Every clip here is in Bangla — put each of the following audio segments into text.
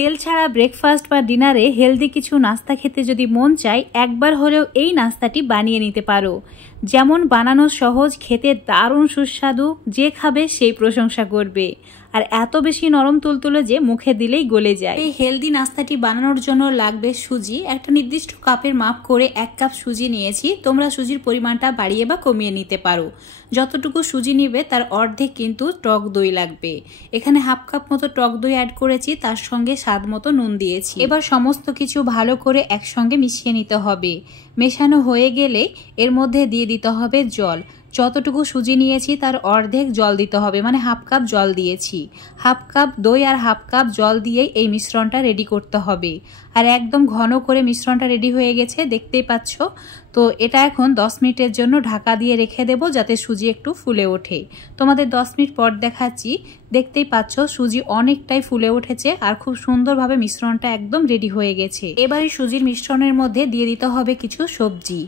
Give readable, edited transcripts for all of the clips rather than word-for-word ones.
তেল ছাড়া ব্রেকফাস্ট বা ডিনারে হেলদি কিছু নাস্তা খেতে যদি মন চায়, একবার হলেও এই নাস্তাটি বানিয়ে নিতে পারো। যেমন বানানো সহজ, খেতে দারুণ সুস্বাদু, যে খাবে সেই প্রশংসা করবে। আর এত বেশি নরম তুলতুলে যে মুখে দিলেই গলে যায়। এই হেলদি নাস্তাটি বানানোর জন্য লাগবে সুজি। একটা নির্দিষ্ট কাপের মাপ করে 1 কাপ সুজি নিয়েছি। তোমরা সুজির পরিমাণটা বাড়িয়ে বা কমিয়ে নিতে পারো। যতটুকু সুজি নিবে তার অর্ধেক কিন্তু টক দই লাগবে। এখানে 1/2 কাপ মতো টক দই অ্যাড করেছি, তার সঙ্গে স্বাদ মতো নুন দিয়েছি। এবার সমস্ত কিছু ভালো করে একসঙ্গে মিশিয়ে নিতে হবে। মেশানো হয়ে গেলে এর মধ্যে দিয়ে দিতে হবে জল। যতটুকু সুজি নিয়েছি তার অর্ধেক জল দিতে হবে, মানে 1/2 কাপ জল দিয়েছি। 1/2 কাপ দই আর 1/2 কাপ জল দিয়েই এই মিশ্রণটা রেডি করতে হবে। আর একদম ঘন করে মিশ্রণটা রেডি হয়ে গেছে, দেখতেই পাচ্ছ। তো এটা এখন 10 মিনিটের জন্য ঢাকা দিয়ে রেখে দেব, যাতে সুজি একটু ফুলে ওঠে। তোমাদের 10 মিনিট পর দেখাচ্ছি। দেখতেই পাচ্ছ সুজি অনেকটাই ফুলে উঠেছে আর খুব সুন্দরভাবে মিশ্রণটা একদম রেডি হয়ে গেছে। এবার এই সুজির মিশ্রণের মধ্যে দিয়ে দিতে হবে কিছু সবজি।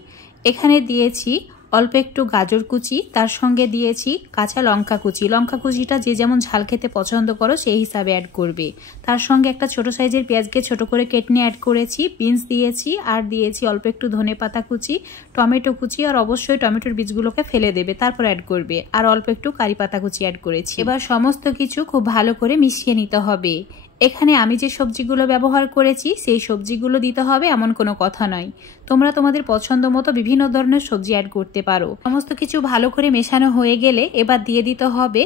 এখানে দিয়েছি অল্প একটু গাজর কুচি, তার সঙ্গে দিয়েছি কাঁচা লঙ্কা কুচি। লঙ্কা কুচিটা যে যেমন ঝাল খেতে পছন্দ করো সেই হিসাবে অ্যাড করবে। তার সঙ্গে একটা ছোট সাইজের পেঁয়াজকে ছোট করে কেটে অ্যাড করেছি, বিনস দিয়েছি, আর দিয়েছি অল্প একটু ধনেপাতা কুচি, টমেটো কুচি, আর অবশ্যই টমেটোর বীজগুলোকে ফেলে দেবে, তারপর অ্যাড করবে। আর অল্প একটু কারি পাতা কুচি অ্যাড করেছি। এবার সমস্ত কিছু খুব ভালো করে মিশিয়ে নিতে হবে। এখানে আমি যে সবজিগুলো ব্যবহার করেছি সেই সবজিগুলো দিতে হবে এমন কোনো কথা নয়। তোমরা তোমাদের পছন্দ মতো বিভিন্ন ধরনের সবজি অ্যাড করতে পারো। সমস্ত কিছু ভালো করে মেশানো হয়ে গেলে এবার দিয়ে দিতে হবে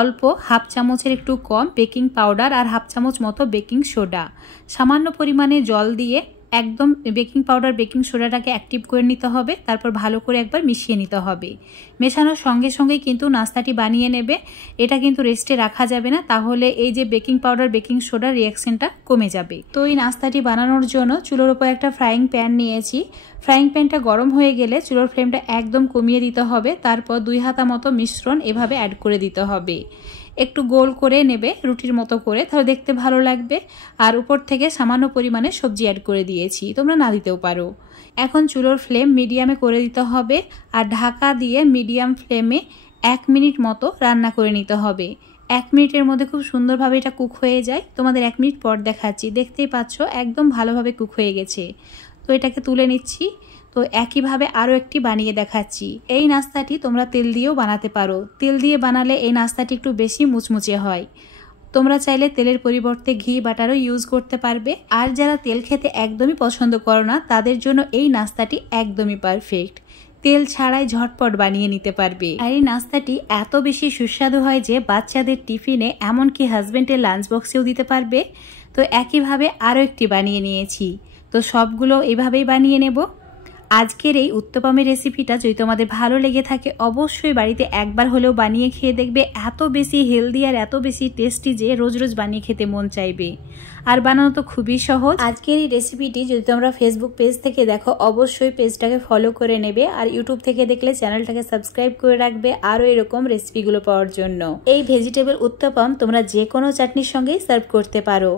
অল্প 1/2 চামচের একটু কম বেকিং পাউডার আর 1/2 চামচ মতো বেকিং সোডা। সামান্য পরিমাণে জল দিয়ে একদম বেকিং পাউডার বেকিং সোডাটাকে অ্যাক্টিভ করে নিতে হবে, তারপর ভালো করে একবার মিশিয়ে নিতে হবে। মেশানোর সঙ্গে সঙ্গেই কিন্তু নাস্তাটি বানিয়ে নেবে। এটা কিন্তু রেস্টে রাখা যাবে না, তাহলে এই যে বেকিং পাউডার বেকিং সোডার রিয়াকশনটা কমে যাবে। তো এই নাস্তাটি বানানোর জন্য চুলোর উপর একটা ফ্রাইং প্যান নিয়েছি। ফ্রাইং প্যানটা গরম হয়ে গেলে চুলোর ফ্লেমটা একদম কমিয়ে দিতে হবে। তারপর 2 হাতা মতো মিশ্রণ এভাবে অ্যাড করে দিতে হবে। একটু গোল করে নেবে রুটির মতো করে, তাহলে দেখতে ভালো লাগবে। আর উপর থেকে সামান্য পরিমাণে সবজি অ্যাড করে দিয়েছি, তোমরা না দিতেও পারো। এখন চুলোর ফ্লেম মিডিয়ামে করে দিতে হবে আর ঢাকা দিয়ে মিডিয়াম ফ্লেমে 1 মিনিট মতো রান্না করে নিতে হবে। 1 মিনিটের মধ্যে খুব সুন্দরভাবে এটা কুক হয়ে যায়। তোমাদের 1 মিনিট পর দেখাচ্ছি। দেখতেই পাচ্ছ একদম ভালোভাবে কুক হয়ে গেছে। তো এটাকে তুলে নিচ্ছি। তো একইভাবে আরও একটি বানিয়ে দেখাচ্ছি। এই নাস্তাটি তোমরা তেল দিয়েও বানাতে পারো। তেল দিয়ে বানালে এই নাস্তাটি একটু বেশি মুচমুচে হয়। তোমরা চাইলে তেলের পরিবর্তে ঘি বাটারও ইউজ করতে পারবে। আর যারা তেল খেতে একদমই পছন্দ করো না, তাদের জন্য এই নাস্তাটি একদমই পারফেক্ট। তেল ছাড়াই ঝটপট বানিয়ে নিতে পারবে। আর এই নাস্তাটি এত বেশি সুস্বাদু হয় যে বাচ্চাদের টিফিনে, এমনকি হাজবেন্ডের লাঞ্চ বক্সেও দিতে পারবে। তো একইভাবে আরও একটি বানিয়ে নিয়েছি। তো সবগুলো এভাবেই বানিয়ে নেব। আজকের এই উত্তপমের রেসিপিটা যদি তোমাদের ভালো লেগে থাকে, অবশ্যই বাড়িতে একবার হলেও বানিয়ে খেয়ে দেখবে। এত বেশি হেলদি আর এত বেশি টেস্টি যে রোজ রোজ বানিয়ে খেতে মন চাইবে। আর বানানো তো খুবই সহজ। আজকের এই রেসিপিটি যদি তোমরা ফেসবুক পেজ থেকে দেখো, অবশ্যই পেজটাকে ফলো করে নেবে। আর ইউটিউব থেকে দেখলে চ্যানেলটাকে সাবস্ক্রাইব করে রাখবে আরও এরকম রেসিপিগুলো পাওয়ার জন্য। এই ভেজিটেবল উত্তপম তোমরা যে কোনো চাটনির সঙ্গেই সার্ভ করতে পারো।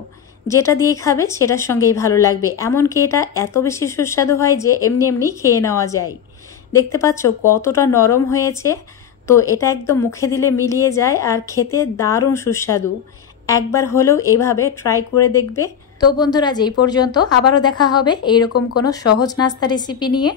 যেটা দিয়ে খাবে সেটার সঙ্গেই ভালো লাগবে। এমনকি এটা এত বেশি সুস্বাদু হয় যে এমনি এমনি খেয়ে নেওয়া যায়। দেখতে পাচ্ছ কতটা নরম হয়েছে। তো এটা একদম মুখে দিলে মিলিয়ে যায় আর খেতে দারুণ সুস্বাদু। একবার হলেও এইভাবে ট্রাই করে দেখবে। তো বন্ধুরা, যেই পর্যন্ত আবারও দেখা হবে এইরকম কোনো সহজ নাস্তা রেসিপি নিয়ে।